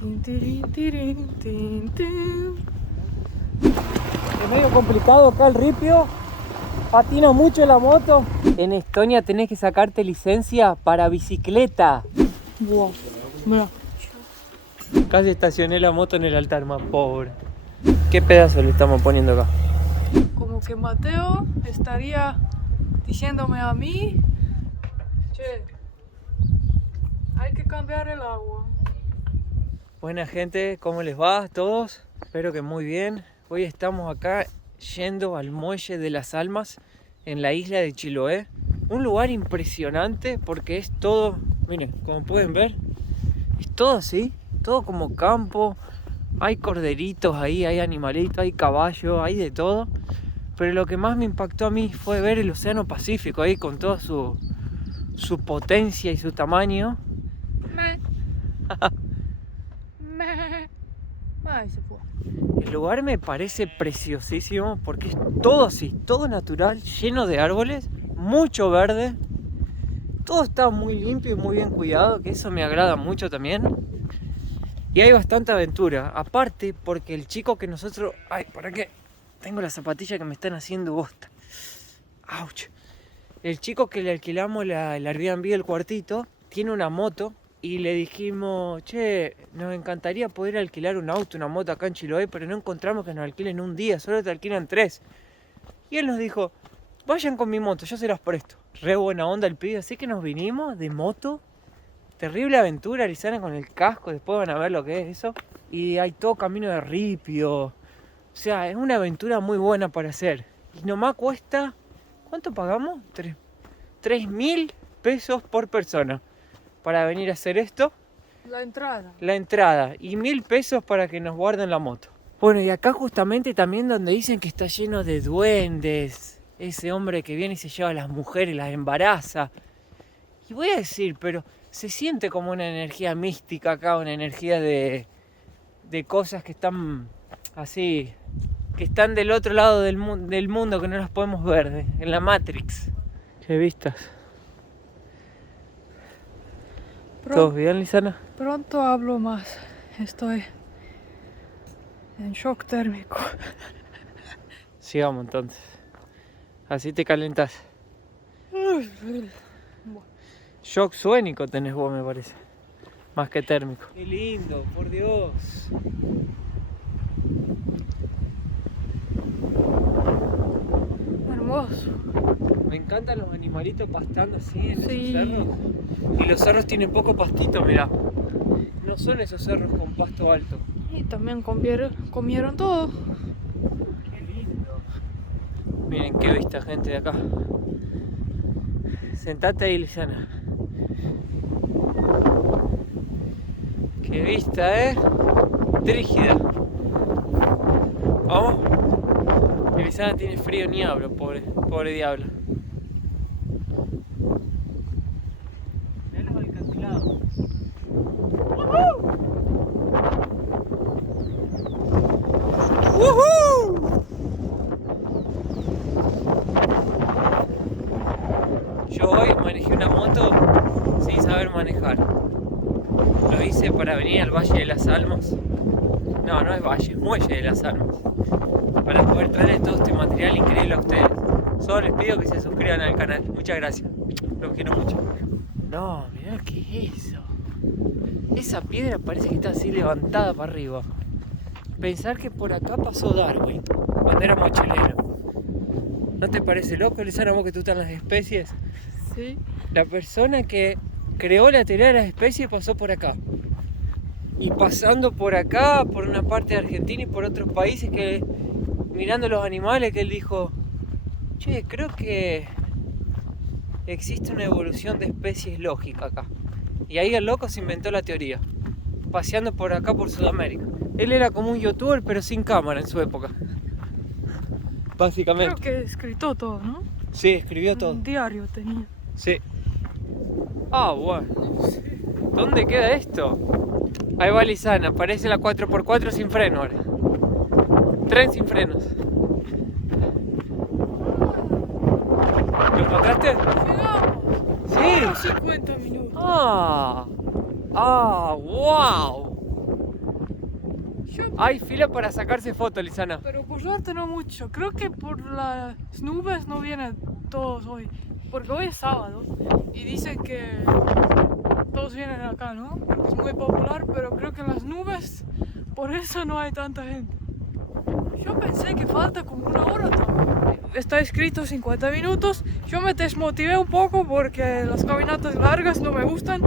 Tin, tirin, tirin, tin, tin. Es medio complicado acá el ripio, patina mucho la moto. En Estonia tenés que sacarte licencia para bicicleta. Buah, mira. Casi estacioné la moto en el altar, más pobre. ¿Qué pedazo le estamos poniendo acá? Como que Mateo estaría diciéndome a mí, che, hay que cambiar el agua. Buena gente, ¿cómo les va a todos? Espero que muy bien. Hoy estamos acá yendo al Muelle de las Almas en la isla de Chiloé. Un lugar impresionante porque es todo, miren, como pueden ver, es todo así, todo como campo. Hay corderitos ahí, hay animalitos, hay caballos, hay de todo. Pero lo que más me impactó a mí fue ver el Océano Pacífico ahí con toda su potencia y su tamaño. Ay, se fue. El lugar me parece preciosísimo porque es todo así, todo natural, lleno de árboles, mucho verde. Todo está muy limpio y muy bien cuidado, que eso me agrada mucho también. Y hay bastante aventura, aparte porque el chico que nosotros... Ay, ¿para qué? Tengo las zapatillas que me están haciendo bosta. ¡Auch! El chico que le alquilamos el Airbnb del cuartito tiene una moto y le dijimos, che, nos encantaría poder alquilar un auto, una moto acá en Chiloé, pero no encontramos que nos alquilen un día, solo te alquilan 3. Y él nos dijo, vayan con mi moto, yo se las presto. Re buena onda el pibe, así que nos vinimos de moto. Terrible aventura, Arizona, con el casco, después van a ver lo que es eso. Y hay todo camino de ripio. O sea, es una aventura muy buena para hacer. Y nomás cuesta... ¿Cuánto pagamos? 3.000 pesos por persona para venir a hacer esto. La entrada. La entrada y 1.000 pesos para que nos guarden la moto. Bueno, y acá justamente también donde dicen que está lleno de duendes. Ese hombre que viene y se lleva a las mujeres, las embaraza. Y voy a decir, pero se siente como una energía mística acá, una energía de cosas que están así... que están del otro lado del mundo, que no las podemos ver, en la Matrix. Qué vistas. ¿Todo bien, Lisana? Pronto hablo más. Estoy en shock térmico. Sigamos entonces. Así te calentas. Shock suénico tenés vos, me parece. Más que térmico. Qué lindo, por Dios. Hermoso. Me encantan los animalitos pastando así en Sí. esos cerros. Y los cerros tienen poco pastito, mirá. No son esos cerros con pasto alto. Y también comieron todo. Qué lindo. Miren qué vista, gente, de acá. Sentate ahí, Lisana. Qué vista, Trígida. Vamos. Lisana tiene frío, ni hablo, pobre diablo. Mirá los alcantilados. Yo hoy manejé una moto sin saber manejar. Lo hice para venir al Valle de las Almas. No, no es Valle, es Muelle de las Almas. Para poder traer todo este material increíble a ustedes. Solo les pido que se suscriban al canal. Muchas gracias. Los quiero mucho. No, mirá qué es eso. Esa piedra parece que está así levantada para arriba. Pensar que por acá pasó Darwin cuando era mochilero. ¿No te parece loco, Lisana, vos que tú estás en las especies? Sí. La persona que creó la teoría de las especies pasó por acá. Y pasando por acá, por una parte de Argentina y por otros países, que mirando los animales, que él dijo, che, creo que existe una evolución de especies lógica acá. Y ahí el loco se inventó la teoría, paseando por acá por Sudamérica. Él era como un youtuber, pero sin cámara en su época. Básicamente. Creo que escrito todo, ¿no? Sí, escribió todo. Un diario tenía. Sí. Ah, bueno. ¿Dónde queda esto? Ahí va Lisana, parece la 4x4 sin freno ahora. Tren sin frenos. ¿Lo encontraste? Llegamos. Sí. 50 minutos. Ah, wow. Hay fila para sacarse fotos, Lisana. Pero por suerte no mucho. Creo que por las nubes no vienen todos hoy. Porque hoy es sábado y dicen que todos vienen acá, ¿no? Porque es muy popular, pero creo que las nubes, por eso no hay tanta gente. Yo pensé que falta como una hora todavía. Está escrito 50 minutos. Yo me desmotivé un poco porque las caminatas largas no me gustan.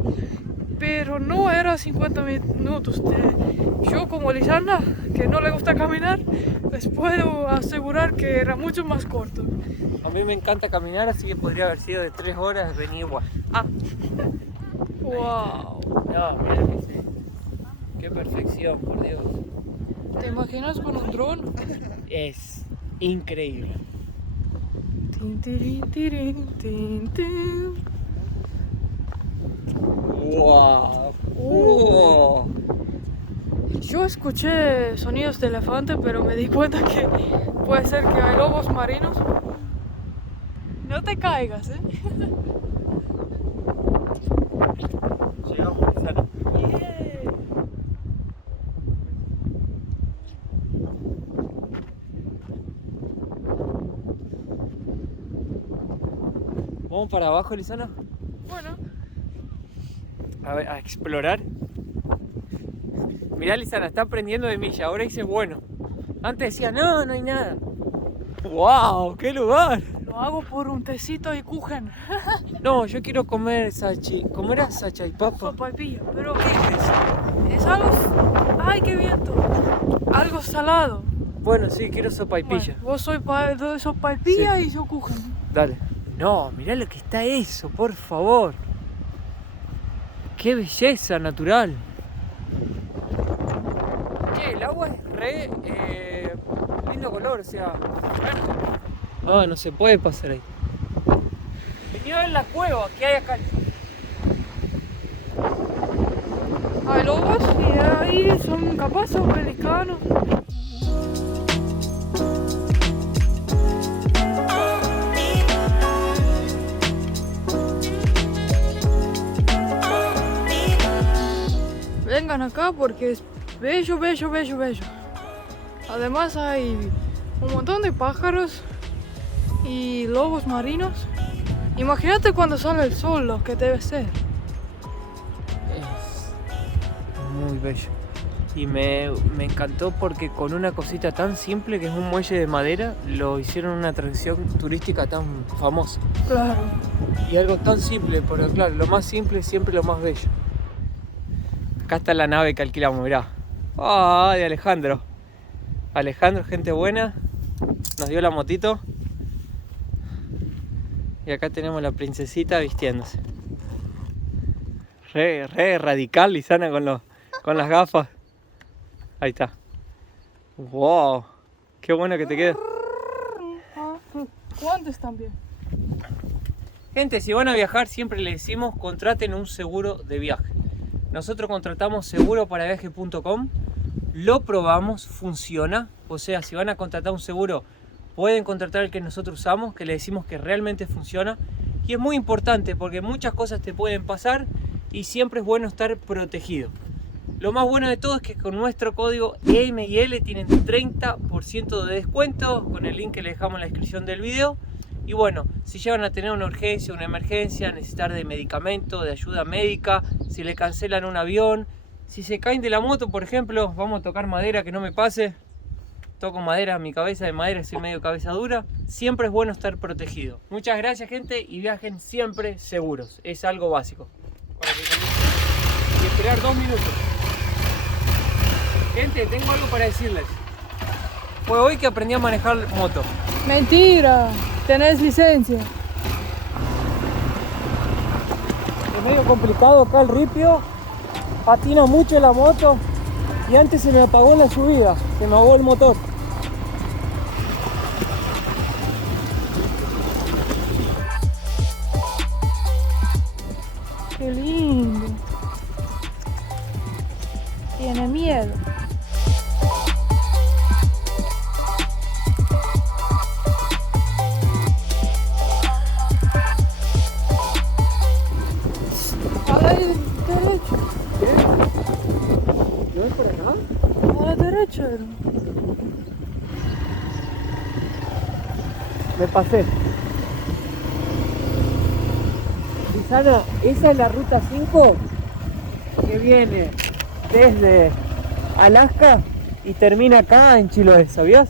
Pero no era 50 minutos. Yo como Lisana, que no le gusta caminar, les puedo asegurar que era mucho más corto. A mí me encanta caminar, así que podría haber sido de 3 horas, venir igual. Ah, ¡Wow! no, mira que sí. Qué perfección, por Dios. ¿Te imaginas con un dron? Es increíble. Tin, tirin, tirin, tin, tin. ¡Wow! ¡Wow! Yo escuché sonidos de elefante, pero me di cuenta que puede ser que hay lobos marinos. No te caigas, ¿eh? Llegamos, Lisana. Yeah. ¿Vamos para abajo, Lisana? Bueno, A ver, a explorar. Mirá, Lisana, está aprendiendo de mí, ahora dice bueno. Antes decía, no, no hay nada. ¡Wow! ¡Qué lugar! lo hago por un tecito y kuchen. No, yo quiero comer sachi. ¿Cómo era sachaipapa? Sopaipilla, pero ¿Qué es eso? es algo... ¡Ay, qué viento! Algo salado. Bueno, sí, quiero sopaipilla. Bueno, vos soy sopaipilla Sí. y yo kuchen. Dale. No, mirá lo que está eso, por favor. ¡Qué belleza natural! Che, el agua es re lindo color, o sea, verde. Ah, no se puede pasar ahí. Vení a ver la cueva que hay acá. Hay lobos y ahí son capaz son pelicanos. Vengan acá porque es bello, bello, bello, bello. Además hay un montón de pájaros y lobos marinos. Imagínate cuando sale el sol, lo que debe ser. Es muy bello. Y me encantó porque con una cosita tan simple que es un muelle de madera, lo hicieron una atracción turística tan famosa. Claro. Y algo tan simple, pero claro, lo más simple es siempre lo más bello. Acá está la nave que alquilamos, mirá. ¡Ah, de Alejandro! Alejandro, gente buena, nos dio la motito. Y acá tenemos la princesita vistiéndose. Re radical, Lisana, con las gafas. Ahí está. ¡Wow! ¡Qué bueno que te queda! Guantes también. Gente, si van a viajar, siempre les decimos contraten un seguro de viaje. Nosotros contratamos seguroparaviaje.com, lo probamos, funciona. O sea, si van a contratar un seguro, pueden contratar el que nosotros usamos, que le decimos que realmente funciona. Y es muy importante porque muchas cosas te pueden pasar y siempre es bueno estar protegido. Lo más bueno de todo es que con nuestro código EMIL tienen 30% de descuento con el link que le dejamos en la descripción del video. Y bueno, si llegan a tener una urgencia, una emergencia, necesitar de medicamento, de ayuda médica, si le cancelan un avión, si se caen de la moto, por ejemplo, vamos a tocar madera que no me pase. Toco madera, mi cabeza de madera, soy medio cabeza dura. Siempre es bueno estar protegido. Muchas gracias, gente, y viajen siempre seguros. Es algo básico. Para que comiencen. Y esperar 2 minutos. Gente, tengo algo para decirles. Fue hoy que aprendí a manejar moto. Mentira, tenés licencia. Es medio complicado acá el ripio. Patina mucho la moto. Y antes se me apagó en la subida. Se me ahogó el motor. Qué lindo. Tiene miedo. A la derecha. ¿No es por acá? A la derecha era. Me pasé. Lisana, esa es la ruta 5 que viene desde Alaska y termina acá en Chiloé, ¿sabías?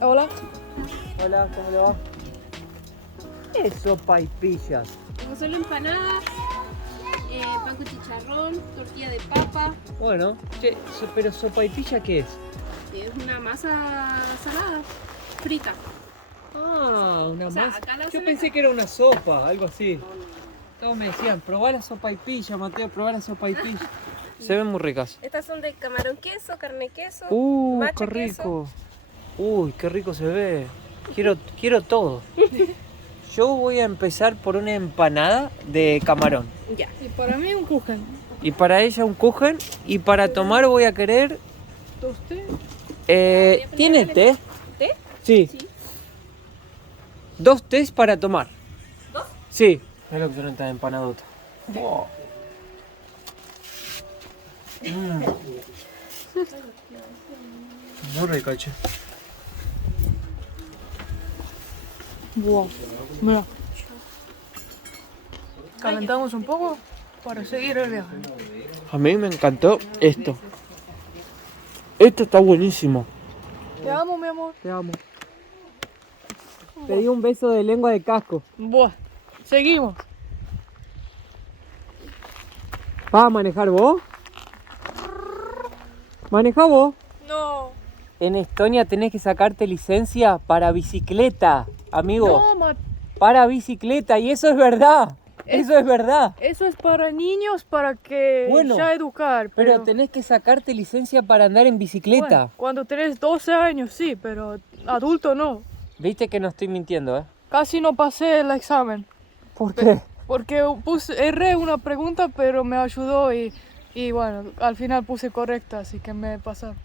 Hola. Hola, ¿cómo le va? ¿Qué es sopaipillas? Como solo empanadas, pan con chicharrón, tortilla de papa. Bueno, che, pero sopaipilla ¿qué es? Es una masa salada, frita. Ah, una O sea, masa. acá la Yo hacen pensé acá. que era una sopa, algo así. Todos me decían, probá la sopaipilla, Mateo, probá la sopaipilla. Se ven muy ricas. Estas son de camarón queso, carne queso, Qué macha rico. queso. Uy, qué rico se ve. Quiero todo. Yo voy a empezar por una empanada de camarón. Ya. Y para mí un kuchen. Y para ella un kuchen. Y para tomar voy a querer... ¿Tosté? ¿Tiene té? ¿Té? Sí. Sí. 2 tés para tomar. ¿Dos? Sí. Es lo que son estas empanadotas. Wow. Muy rica, che. Wow. Mira. Calentamos un poco para seguir el viaje. A mí me encantó esto. Esto está buenísimo. Te amo, mi amor. Te amo. Te di un beso de lengua de casco. Buah. Seguimos. ¿Vas a manejar vos? ¿Manejá vos? No. En Estonia tenés que sacarte licencia para bicicleta, amigo. No, Para bicicleta, y eso es verdad. Eso es verdad. eso es para niños, para que Bueno, ya educar. Pero tenés que sacarte licencia para andar en bicicleta. Bueno, cuando tenés 12 años, sí, pero adulto no. Viste que no estoy mintiendo, ¿eh? Casi no pasé el examen. ¿Por qué? Porque erré una pregunta, pero me ayudó y bueno, al final puse correcta, así que me pasaron.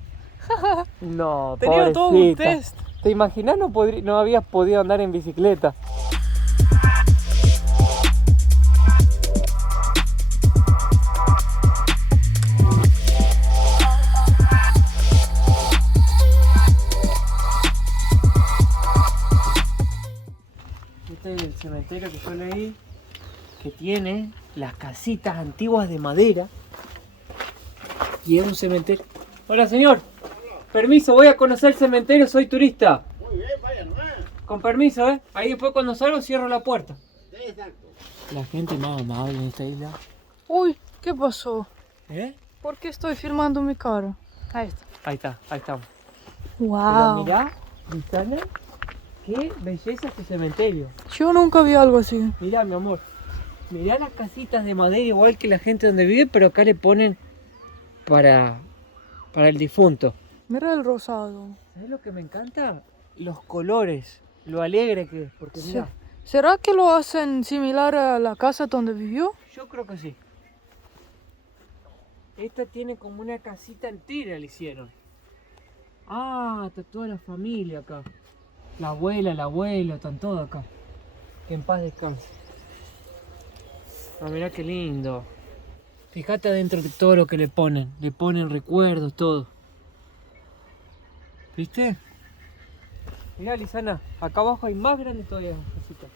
No, Tenía todo un pobrecita. test. ¿Te imaginas no habías podido andar en bicicleta? Este es el cementerio que yo leí, que tiene las casitas antiguas de madera. Y es un cementerio. Hola, señor. Permiso, voy a conocer el cementerio, soy turista. Muy bien, vaya nomás. Con permiso, ¿eh? Ahí después cuando salgo cierro la puerta. Exacto. La gente más amable en esta isla. Uy, ¿qué pasó? ¿Eh? ¿Por qué estoy filmando mi cara? Ahí está. Ahí estamos. Pero Wow. mirá, Lisana, qué belleza este cementerio. Yo nunca vi algo así. Mirá, mi amor. Mirá las casitas de madera igual que la gente donde vive, pero acá le ponen para el difunto. Mira el rosado. ¿Sabes lo que me encanta? Los colores, lo alegre que es. Porque mirá, ¿Será que lo hacen similar a la casa donde vivió? yo creo que sí. Esta tiene como una casita entera, le hicieron. Ah, está toda la familia acá. La abuela, el abuelo, están todos acá. Que en paz descanse. Ah, mirá qué lindo. Fíjate adentro de todo lo que le ponen. Le ponen recuerdos, todo. ¿Viste? Mirá, Lisana, acá abajo hay más grande todavía las casitas.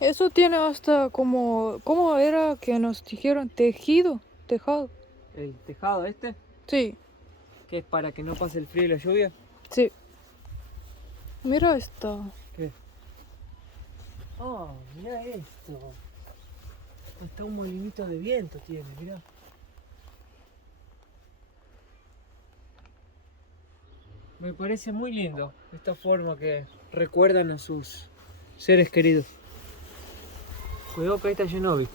Eso tiene hasta como... ¿Cómo era que nos dijeron? Tejido. Tejado. El tejado este, Sí, que es para que no pase el frío y la lluvia. sí. Mira esta. ¿Qué? Oh, mirá esto. Hasta un molinito de viento tiene, mirá. Me parece muy lindo esta forma que recuerdan a sus seres queridos. Cuidado que ahí está Genovi.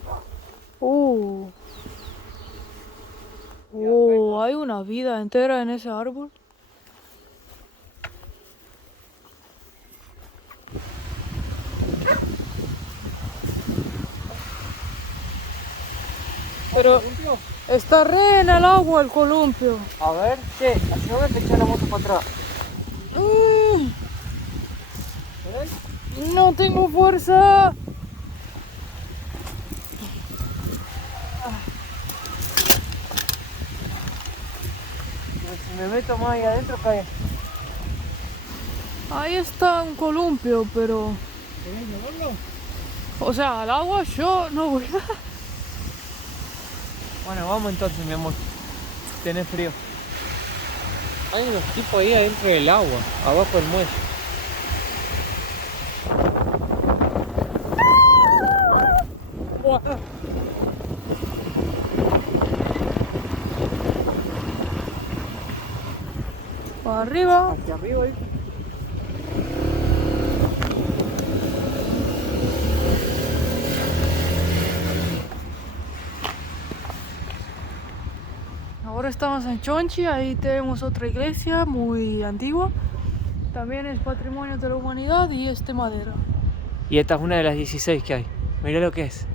Hay una vida entera en ese árbol. Pero está re en el agua el columpio. A ver, che, ayúdame a echar la moto para atrás. No tengo fuerza. Pero si me meto más ahí adentro, cae. Ahí está un columpio, pero... ¿Querés llevarlo? O sea, al agua yo no voy. Bueno, vamos entonces, mi amor. Tenés frío. Hay unos tipos ahí adentro del agua, abajo del muelle. Para arriba. Hacia arriba ahí. Ahora estamos en Chonchi, ahí tenemos otra iglesia muy antigua. También es patrimonio de la humanidad y es de madera. Y esta es una de las 16 que hay. Mirá lo que es.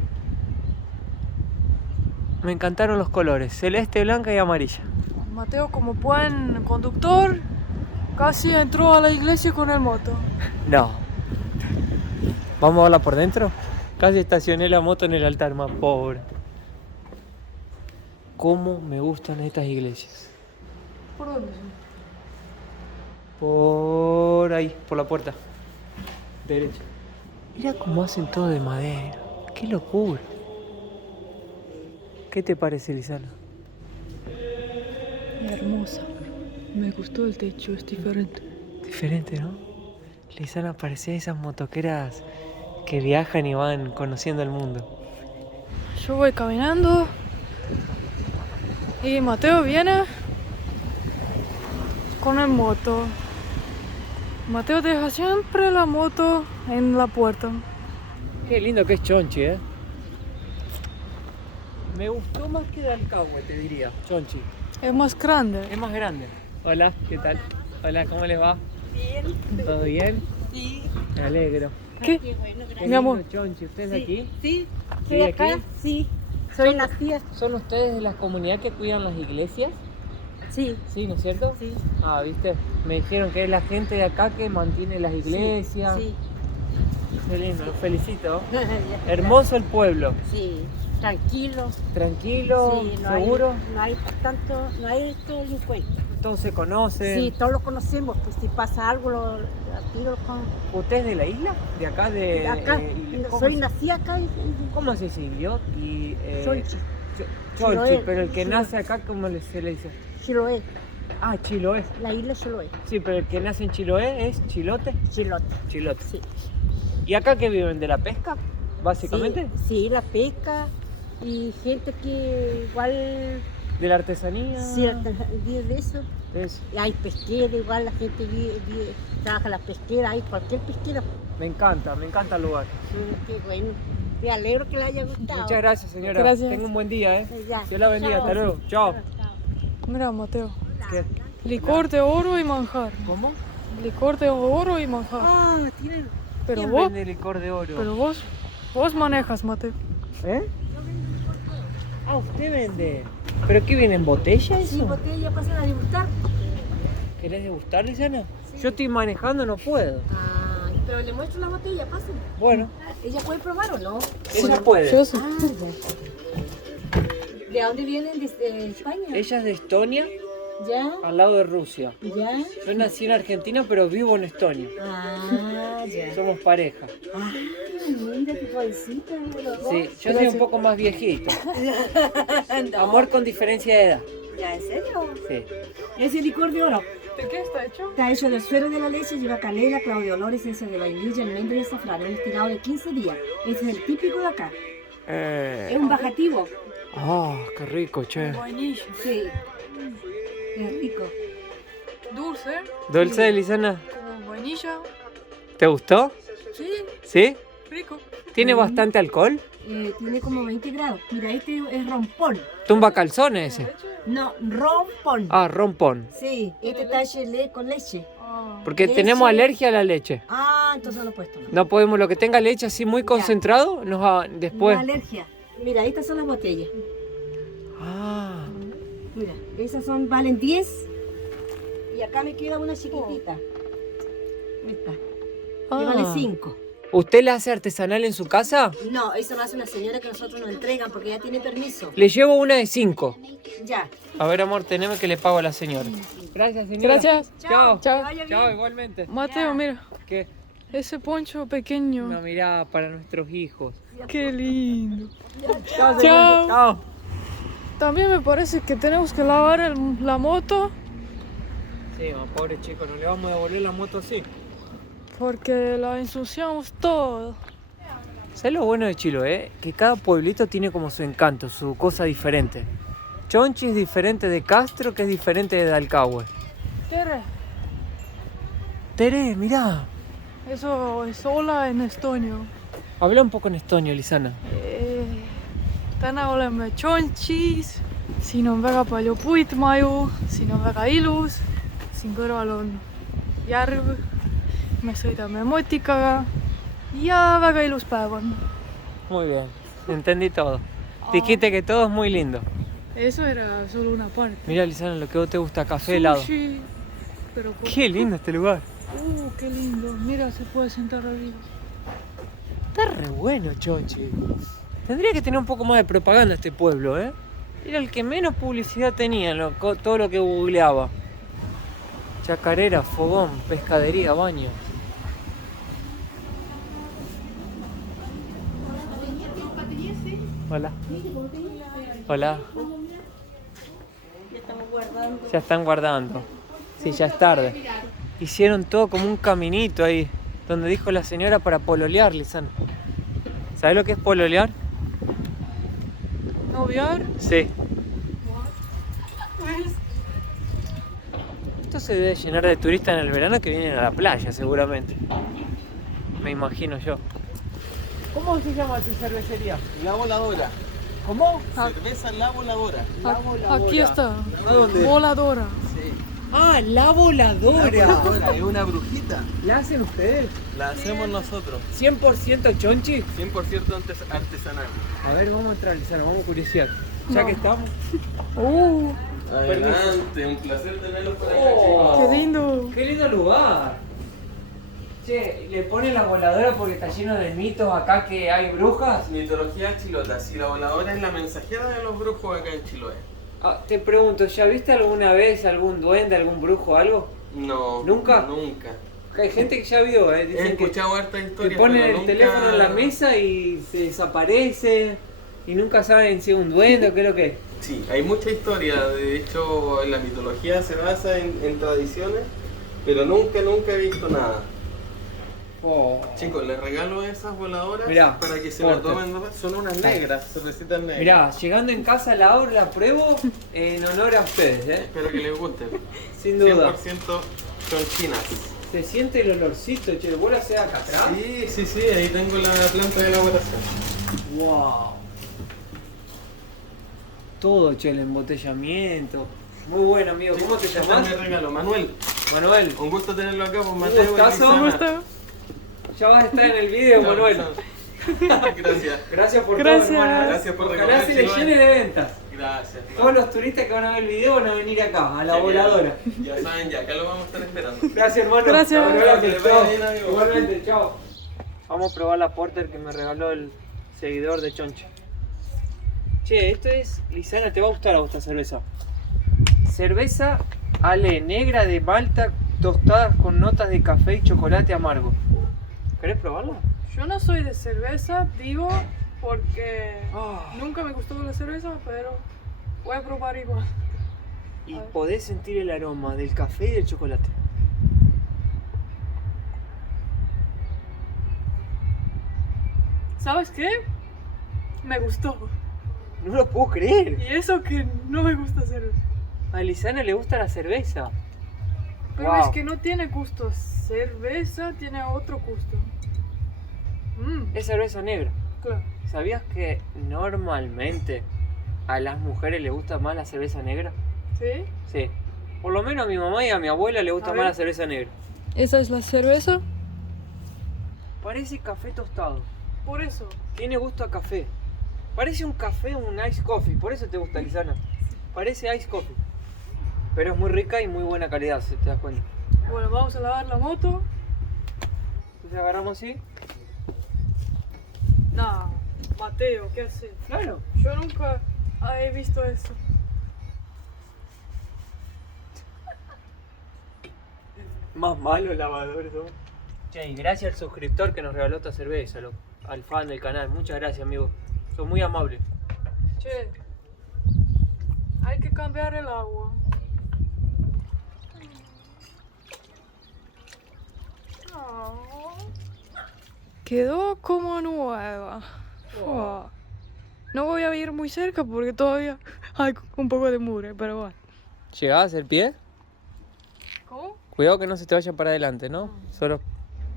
Me encantaron los colores, celeste, blanca y amarilla. Mateo, como buen conductor, casi entró a la iglesia con el moto. No. ¿Vamos a verla por dentro? Casi estacioné la moto en el altar, más pobre. ¿Cómo me gustan estas iglesias? ¿Por dónde son? Por ahí, por la puerta. Derecha. Mira cómo hacen todo de madera. ¡Qué locura! ¿Qué te parece, Lisana? Hermosa. Me gustó el techo, es diferente. Diferente, ¿no? Lisana parece esas motoqueras que viajan y van conociendo el mundo. Yo voy caminando y Mateo viene con el moto. Mateo deja siempre la moto en la puerta. Qué lindo que es Chonchi, ¿eh? Me gustó más que Dalcahue, te diría, Chonchi. Es más grande. Es más grande. Hola, ¿qué tal? Hola, ¿cómo les va? Bien. ¿Todo bien? Sí. Me alegro. ¿Qué? Qué bueno, Qué gracias. Mi lindo, amor. Chonchi, ¿ustedes de aquí? Sí. ¿Sí, ¿Soy acá? aquí? Sí. Soy nacida. ¿Son ustedes de la comunidad que cuidan las iglesias? Sí. Sí, ¿no es cierto? Sí. Ah, ¿viste? Me dijeron que es la gente de acá que mantiene las iglesias. Sí. Qué lindo, los felicito. Sí. Hermoso el pueblo. Sí. Tranquilo. Tranquilo, Sí, seguro. No hay tanto, no hay delincuentes. Todos se conocen. Sí, todos lo conocemos. Pues si pasa algo, al tiro con. ¿Usted es de la isla? ¿De acá? De Acá. ¿cómo Soy se- nacida acá. ¿Cómo se dice? Y Chonchi. Chonchi, Chiloé. pero el que Chiloé. nace acá, ¿cómo se le dice? Chiloé. Ah, Chiloé. La isla Chiloé. Sí, pero el que nace en Chiloé es Chilote. Chilote. Chilote. Sí. ¿Y acá qué viven? ¿De la pesca? Básicamente. Sí, la pesca y gente que igual ¿De la artesanía? sí, vive de eso. De eso. Y hay pesquera, igual la gente trabaja en la pesquera, hay cualquier pesquera. Me encanta el lugar. Qué bueno. Me alegro que le haya gustado. Muchas gracias, señora. Gracias. Tenga un buen día, ¿eh? Ya. Dios la bendiga. Chao. Hasta luego. Chao. Mira, Mateo. ¿Qué? Licor de oro y manjar. ¿Cómo? Licor de oro y manjar. Ah, tienen. Pero ¿Quién vos, vende licor de oro? vos manejas, Mateo. ¿Eh? Ah, usted vende. ¿Pero qué viene en botella eso? Sí, botella pasan a degustar. ¿Querés degustar, Liliana? Yo estoy manejando, no puedo. Ah, pero le muestro la botella, pasen. Bueno, ¿Ella puede probar o no? ella puede. Yo sé. Ah, ya. ¿De dónde vienen? ¿De España? Ella es de Estonia, ¿Ya? al lado de Rusia. ¿Ya? Yo nací en Argentina, pero vivo en Estonia. Ah, ya. Somos pareja. Ah, mira qué jovencita. Sí, yo soy un poco más viejito. Amor con diferencia de edad. ¿Ya, en serio? Sí. Ese licor de oro ¿De qué está hecho? está hecho del suero de la leche, lleva canela, clavo de olor, esencia de vainilla, almendra y azafrán. Es estirado de 15 días. Ese es el típico de acá. Es un bajativo. Ah, qué rico, che. Vainilla. Sí. Es rico. Dulce, Dulce, Lisana, como vainilla. ¿te gustó? Sí, ¿Sí? rico. ¿Tiene bastante alcohol? Tiene como 20 grados. Mira, este es rompón. Tumba calzones ese. No, rompón. Ah, rompón. Sí, este está hecho con leche. Ah, Porque Leche. tenemos alergia a la leche. Ah, entonces no lo puedes tomar. No podemos, lo que tenga leche así muy concentrado, después. No alergia. Mira, estas son las botellas. Ah, Mira, esas valen 10. Y acá me queda una chiquitita. Esta. que vale 5. ¿Usted la hace artesanal en su casa? No, eso lo hace una señora que nosotros nos entregan porque ella tiene permiso. Le llevo una de 5. Ya. A ver, amor, tenemos que le pago a la señora. Gracias, señora. Gracias. Chao. Chao. Que vaya bien. Chao, igualmente. Mateo, mira, ¿Qué? ese poncho pequeño. Una mirada para nuestros hijos. Qué lindo. Chao. Chao. Chao. También me parece que tenemos que lavar la moto Sí, pobre chico, no le vamos a devolver la moto así. porque la ensuciamos todo. ¿Sabes lo bueno de Chiloé? Que cada pueblito tiene como su encanto, su cosa diferente. Chonchi es diferente de Castro, que es diferente de Dalcahue. Tere, Tere, mirá. eso es hola en estonio. Habla un poco en estonio, Lisana. Tänään olemme Chonchis. Siinä on väga palju puitmaju, siinä on väga ilus. Siin kõrval on järv. Me sõidame motikaga ja väga ilus päev on. Muy bien, entendí todo. Dijiste que todo es muy lindo. Eso era solo una parte. Mira, Lisana, lo que a vos te gusta, café helado. Sushi. Pero Qué lindo este lugar. qué lindo. Mira, se puede sentar arriba. Está re bueno, Chonchi. Tendría que tener un poco más de propaganda este pueblo, ¿eh? Era el que menos publicidad tenía, todo lo que googleaba. Chacarera, fogón, pescadería, baño. Hola. Hola. Ya están guardando. Sí, ya es tarde. Hicieron todo como un caminito ahí, donde dijo la señora para pololear, Lisana. ¿Sabes lo que es pololear? Noviar. Sí. Esto se debe llenar de turistas en el verano que vienen a la playa, seguramente. Me imagino yo. ¿Cómo se llama tu cervecería? La Voladora. ¿Cómo? Cerveza La Voladora. Aquí está. ¿A dónde? Voladora. Sí. Ah, la voladora. La Voladora es una brujita. ¿La hacen ustedes? La hacemos nosotros. 100% chonchi. 100% artesanal. A ver, vamos a entrar, Lisana, vamos a curiosear. Ya No. que estamos. Adelante, un placer tenerlos por acá, Oh. chicos. Qué lindo. ¡Qué lindo lugar! Che, ¿le ponen la voladora porque está lleno de mitos acá que hay brujas? Mitología chilota. Si la Voladora es la mensajera de los brujos acá en Chiloé. Ah, te pregunto, ¿ya viste alguna vez algún duende, algún brujo o algo? No. ¿Nunca? Nunca. Hay gente que ya vio, He dicen que escuchado hartas te historias. ponen pero el nunca- teléfono en la mesa y se desaparece y nunca saben si es un duende o qué es lo que es. Sí, hay mucha historia. De hecho, la mitología se basa en tradiciones, pero nunca he visto nada. Oh. Chicos, les regalo esas voladoras Mirá, para que se corta. las tomen. Son unas negras, cervecitas negras. Mirá, llegando en casa la abro, la pruebo en honor a ustedes, Espero que les gusten. sin duda. 100% chonchinas. Se siente el olorcito, che, ¿vos la hacés acá atrás? Sí, ahí tengo la planta de elaboración. Wow. Todo, che, el embotellamiento. Muy bueno, amigo. ¿Cómo te Este es llamas? mi regalo, Manuel. Manuel. Un gusto tenerlo acá por Mateo. y gustazo. Lisana. ¿Cómo está? Ya vas a estar en el video, Chao, Manuel. chao. Gracias. Gracias por Gracias. todo, hermano. Gracias por Ojalá recorrer se le Chiloé. llene de ventas. Gracias. Todos los turistas que van a ver el video van a venir acá, a la voladora. Ya saben, ya acá lo vamos a estar esperando. Gracias, hermano. Gracias. Gracias. Que le Chao. vaya bien, amigo. Igualmente, chao. Vamos a probar la porter que me regaló el seguidor de Chonchi. Che, esto es, Lisana, te va a gustar a vos esta cerveza. Cerveza Ale negra de Malta, tostadas con notas de café y chocolate amargo. ¿Querés probarla? Yo no soy de cerveza, digo, porque Ah. nunca me gustó la cerveza, pero voy a probar igual. Y podés sentir el aroma del café y del chocolate. ¿Sabes qué? Me gustó. No lo puedo creer. Y eso que no me gusta cerveza. A Lisana le gusta la cerveza. Pero Wow. es que no tiene gusto. Cerveza tiene otro gusto. Es cerveza negra. Claro. ¿Sabías que normalmente a las mujeres les gusta más la cerveza negra? ¿Sí? Sí. Por lo menos a mi mamá y a mi abuela le gusta A más ver. la cerveza negra. Esa es la cerveza. Parece café tostado. Por eso. Tiene gusto a café. Parece un café, un ice coffee. Por eso te gusta, Lisana. Parece ice coffee. Pero es muy rica y muy buena calidad, si te das cuenta. Bueno, vamos a lavar la moto. Entonces agarramos así. No, Mateo, ¿qué haces? Claro. Yo nunca he visto eso. Más malo el lavador, ¿no? Che, y gracias al suscriptor que nos regaló esta cerveza, loco. Al fan del canal. Muchas gracias, amigo. Son muy amables. Che, hay que cambiar el agua. Oh. Quedó como nueva. Oh. No voy a ir muy cerca porque todavía hay un poco de mugre, pero bueno. ¿Llegás el pie? ¿Cómo? Cuidado que no se te vaya para adelante, ¿no? Solo...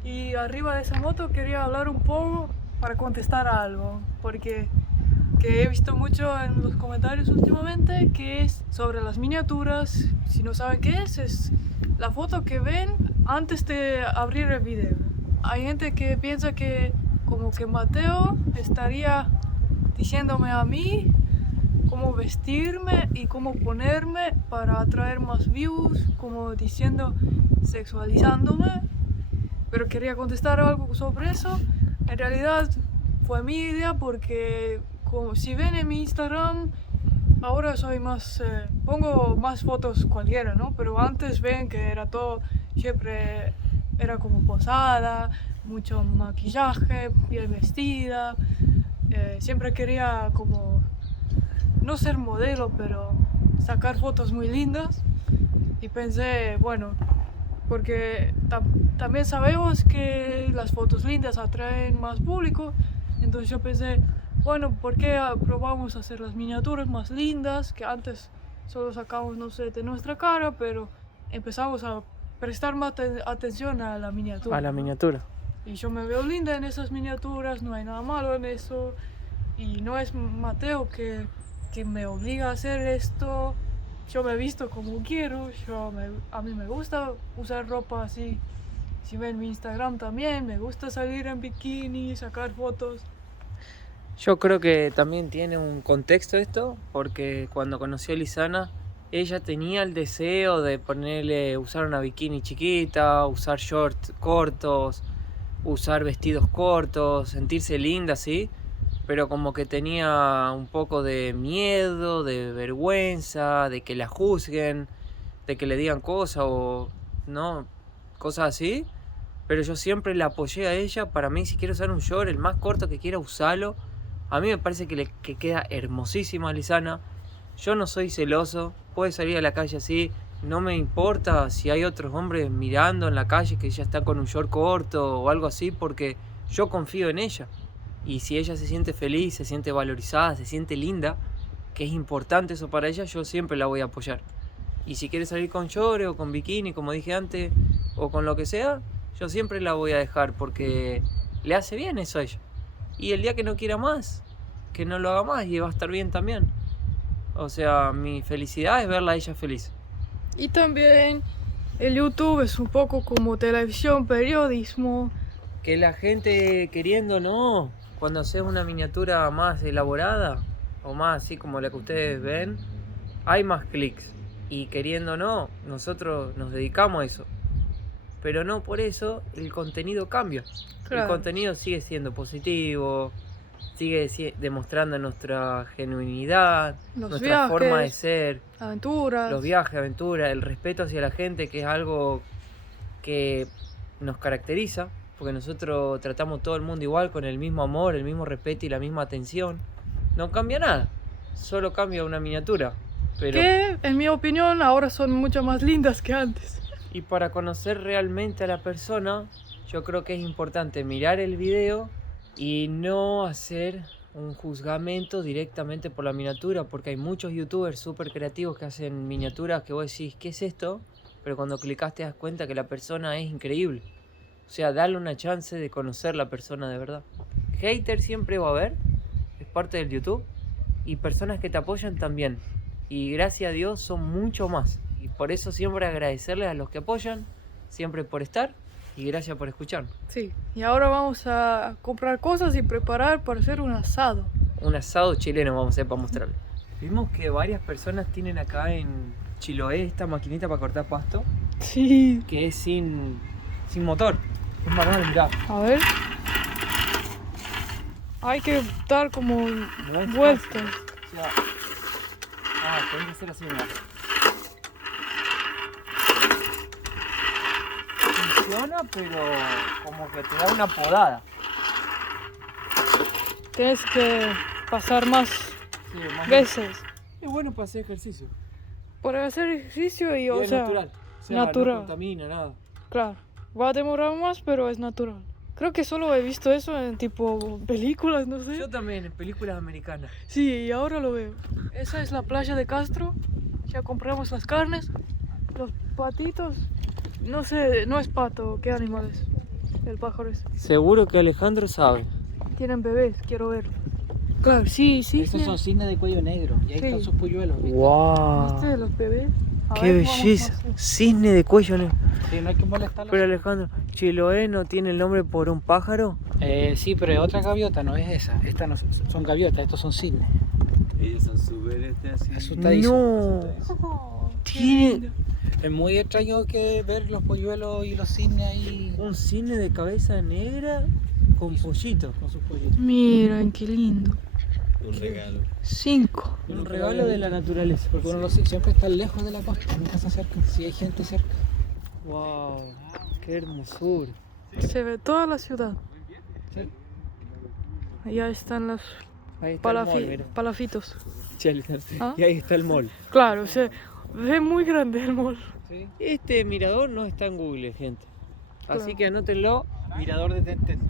Y arriba de esa moto quería hablar un poco para contestar a algo, porque que he visto mucho en los comentarios últimamente que es sobre las miniaturas. Si no saben qué es la foto que ven antes de abrir el video. Hay gente que piensa que como que Mateo estaría diciéndome a mí cómo vestirme y cómo ponerme para atraer más views, como diciendo, sexualizándome. Pero quería contestar algo sobre eso. En realidad fue mi idea porque como si ven en mi Instagram, ahora soy más, pongo más fotos cualquiera, ¿no? Pero antes ven que era todo, siempre era como posada, mucho maquillaje, bien vestida. Siempre quería como, no ser modelo, pero sacar fotos muy lindas. Y pensé, bueno, porque también sabemos que las fotos lindas atraen más público. Entonces yo pensé, bueno, ¿por qué probamos a hacer las miniaturas más lindas? Que antes solo sacamos, no sé, de nuestra cara, pero empezamos a prestar más atención a la miniatura. A la miniatura. Y yo me veo linda en esas miniaturas, no hay nada malo en eso. Y no es Mateo que me obliga a hacer esto. Yo me visto como quiero, a mí me gusta usar ropa así. Si ven mi Instagram también, me gusta salir en bikini, sacar fotos. Yo creo que también tiene un contexto esto, porque cuando conocí a Lisana, ella tenía el deseo de usar una bikini chiquita, usar shorts cortos, usar vestidos cortos, sentirse linda, ¿sí? Pero como que tenía un poco de miedo, de vergüenza, de que la juzguen, de que le digan cosas o no, cosas así. Pero yo siempre la apoyé a ella. Para mí, si quiere usar un short, el más corto que quiera, usarlo. A mí me parece que queda hermosísima Lisana. Yo no soy celoso, puede salir a la calle así. No me importa si hay otros hombres mirando en la calle que ella está con un short corto o algo así, porque yo confío en ella. Y si ella se siente feliz, se siente valorizada, se siente linda, que es importante eso para ella, yo siempre la voy a apoyar. Y si quiere salir con short o con bikini, como dije antes, o con lo que sea, yo siempre la voy a dejar porque le hace bien eso a ella. Y el día que no quiera más, que no lo haga más y va a estar bien también. O sea, mi felicidad es verla a ella feliz. Y también el YouTube es un poco como televisión, periodismo. Que la gente queriendo, no, cuando haces una miniatura más elaborada o más así como la que ustedes ven, hay más clics. Y queriendo no, nosotros nos dedicamos a eso. Pero no por eso el contenido cambia. Claro. El contenido sigue siendo positivo, sigue demostrando nuestra genuinidad, nuestra viajes, forma de ser, aventuras. Los viajes, aventuras, el respeto hacia la gente, que es algo que nos caracteriza, porque nosotros tratamos todo el mundo igual, con el mismo amor, el mismo respeto y la misma atención. No cambia nada, solo cambia una miniatura. Pero... que, en mi opinión, ahora son mucho más lindas que antes. Y para conocer realmente a la persona, yo creo que es importante mirar el video y no hacer un juzgamiento directamente por la miniatura, porque hay muchos youtubers súper creativos que hacen miniaturas que vos decís, ¿qué es esto? Pero cuando clicás te das cuenta que la persona es increíble. O sea, darle una chance de conocer la persona de verdad. Hater siempre va a haber, es parte del YouTube, y personas que te apoyan también. Y gracias a Dios son mucho más. Y por eso siempre agradecerles a los que apoyan, siempre por estar y gracias por escuchar. Sí, y ahora vamos a comprar cosas y preparar para hacer un asado. Un asado chileno vamos a hacer para mostrarles. Vimos que varias personas tienen acá en Chiloé esta maquinita para cortar pasto. Sí. Que es sin motor. Manuel, mirá. A ver. Hay que dar como ves? vueltas. O sea, tenés que hacer así, mirá. Funciona, pero como que te da una podada. Tienes que pasar más Sí, más veces. Es bueno para hacer ejercicio. Para hacer ejercicio y, Y o es sea, natural. O sea, natural. no contamina nada. claro, va a demorar más, pero es natural. Creo que solo he visto eso en tipo películas, no sé. Yo también, en películas americanas. Sí, y ahora lo veo. Esa es la playa de Castro. Ya compramos las carnes, los patitos. No sé, no es pato, ¿qué animal es? El pájaro es. Seguro que Alejandro sabe. Tienen bebés, quiero ver. Claro, sí, sí. Estos son cisnes de cuello negro y ahí Sí. están sus polluelos. ¿viste? ¡Wow! ¿Viste los bebés? A ¡Qué ver, vamos belleza! más. Cisne de cuello negro. Sí, no hay que molestarlos. Pero Alejandro, ¿Chiloé no tiene el nombre por un pájaro? Sí, pero es otra gaviota, no es esa. Estas no son gaviotas, estos son cisnes. Ellos son súper así. Asustadizos. No. Oh, qué Tiene lindo. Es muy extraño que ver los polluelos y los cisnes ahí un cisne de cabeza negra con pollito. con sus pollitos. Miren, qué lindo. Un regalo. 5. Un regalo de la naturaleza. Porque uno los siempre está lejos de la costa, nunca se acercan. Si hay gente cerca. ¡Wow! ¡Qué hermosura! Se ve toda la ciudad. Sí. Allá están los Ahí está el mall, mira. palafitos. Che, Alejandro. ¿Ah? Y ahí está el mall. Claro, se ve muy grande el mall. Sí. Este mirador no está en Google, gente. Así Claro. que anótenlo. Mirador de Tenten.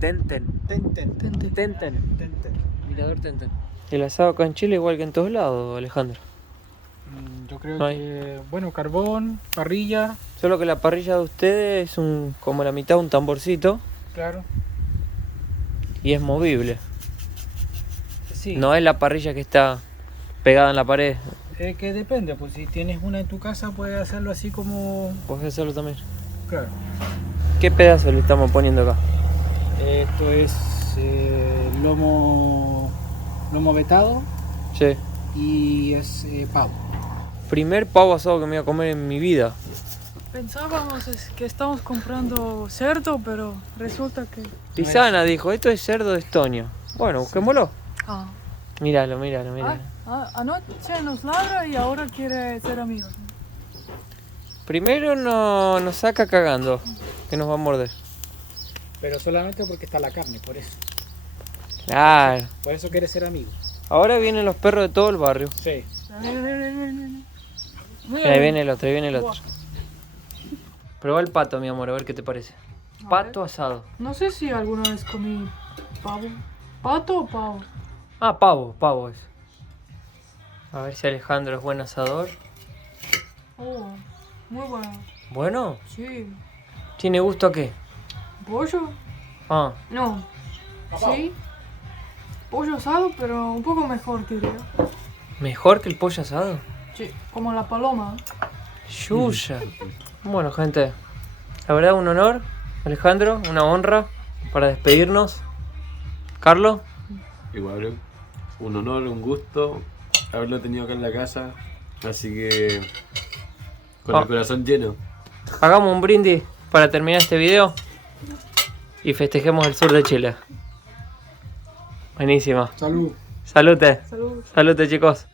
Tenten. Tenten. Tente. Tenten. Tenten. Mirador Tenten. El asado acá en Chile igual que en todos lados, Alejandro. Yo creo No hay. que, bueno, carbón, parrilla, Solo que la parrilla de ustedes es como la mitad un tamborcito claro. y es movible. Sí. No es la parrilla que está pegada en la pared. Que depende, pues si tienes una en tu casa puedes hacerlo así como, Puedes hacerlo también. claro. ¿Qué pedazo le estamos poniendo acá? Esto es lomo vetado Sí. y es pavo. Primer pavo asado que me voy a comer en mi vida. Pensábamos que estamos comprando cerdo, pero resulta que... Pisana dijo, esto es cerdo de Estonia. Bueno, busquémoslo. Ah. Míralo, míralo, míralo. Anoche nos ladra y ahora quiere ser amigos. Primero nos saca cagando, que nos va a morder. Pero solamente porque está la carne, por eso. Claro. Por eso quiere ser amigo. Ahora vienen los perros de todo el barrio. Sí. Muy Ahí viene el otro, ahí viene el otro. Prueba el pato, mi amor, a ver qué te parece. A Pato ver. asado. No sé si alguna vez comí pavo. ¿Pato o pavo? Ah, pavo es. A ver si Alejandro es buen asador. Oh, muy bueno. Bueno, Sí. ¿tiene gusto a qué? ¿Pollo? Ah, No. Sí. Pollo asado, pero un poco mejor, diría. ¿mejor que el pollo asado? Sí, como la paloma. Yuya. Bueno, gente, la verdad un honor, Alejandro, una honra para despedirnos. Carlos, Igual, un honor, un gusto haberlo tenido acá en la casa. Así que con el corazón lleno. hagamos un brindis para terminar este video y festejemos el sur de Chile. Buenísima. Salud. Salute. Salud. Salute, chicos.